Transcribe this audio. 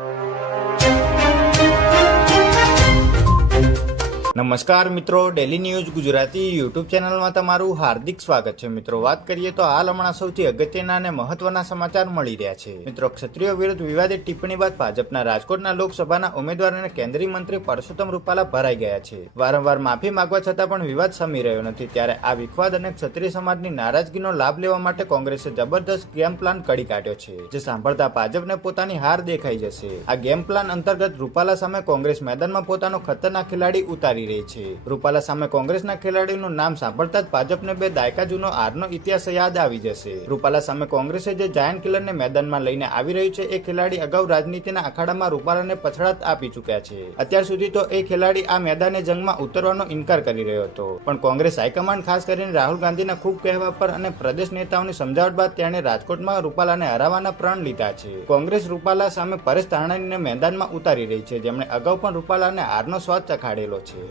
you. નમસ્કાર મિત્રો daily news Gujarati YouTube ચેનલમાં તમારું હાર્દિક સ્વાગત છે. મિત્રો, વાત કરીએ તો હાલ હમણાં સૌથી અગત્યના અને મહત્વના સમાચાર મળી રહ્યા છે. મિત્રો, ક્ષત્રિય વિરુદ્ધ વિવાદિત ટિપ્પણી બાદ ભાજપના રાજકોટના લોકસભાના ઉમેદવાર અને કેન્દ્રીય મંત્રી પરસોત્તમ રૂપાલા ભરાઈ ગયા છે. વારંવાર માફી માંગવા છતાં પણ વિવાદ સમી રહ્યો નથી. ત્યારે આ વિવાદ અને ક્ષત્રિય સમાજની નારાજગીનો લાભ લેવા માટે કોંગ્રેસે જબરદસ્ત ગેમ પ્લાન ઘડી કાઢ્યો છે, જે સાંભળતા ભાજપને પોતાની હાર દેખાઈ જશે. આ ગેમ પ્લાન અંતર્ગત રૂપાલા સામે કોંગ્રેસ મેદાનમાં પોતાનો ખતરનાક ખેલાડી ઉતારી રહી છે. રૂપાલા સામે કોંગ્રેસના ખેલાડીનું નામ સાંભળતા જ ભાજપને બે દાયકા જૂનો આરનો ઇતિહાસ યાદ આવી જશે. રૂપાલા સામે કોંગ્રેસે જે જાયન્ટ કિલરને મેદાનમાં લઈને આવી રહ્યું છે, એ ખેલાડી અગાઉ રાજનીતિના અખાડામાં રૂપાલાને પછડાત આપી ચૂક્યા છે. અત્યાર સુધી તો એ ખેલાડી આ મેદાને જંગમાં ઉતરવાનો ઇનકાર કરી રહ્યો હતો. પણ કોંગ્રેસ હાઈકમાન્ડ ખાસ કરીને રાહુલ ગાંધીના ખૂબ કહેવા પર અને પ્રદેશ નેતાઓની સમજાવટ બાદ તેણે રાજકોટમાં રૂપાલાને હરાવવાના પ્રણ લીધા છે. કોંગ્રેસ રૂપાલા સામે પરેશ ધાનાણીને મેદાનમાં ઉતારી રહી છે. જેમણે અગાઉ પણ રૂપાલાને હારનો સ્વાદ ચખાડેલો છે.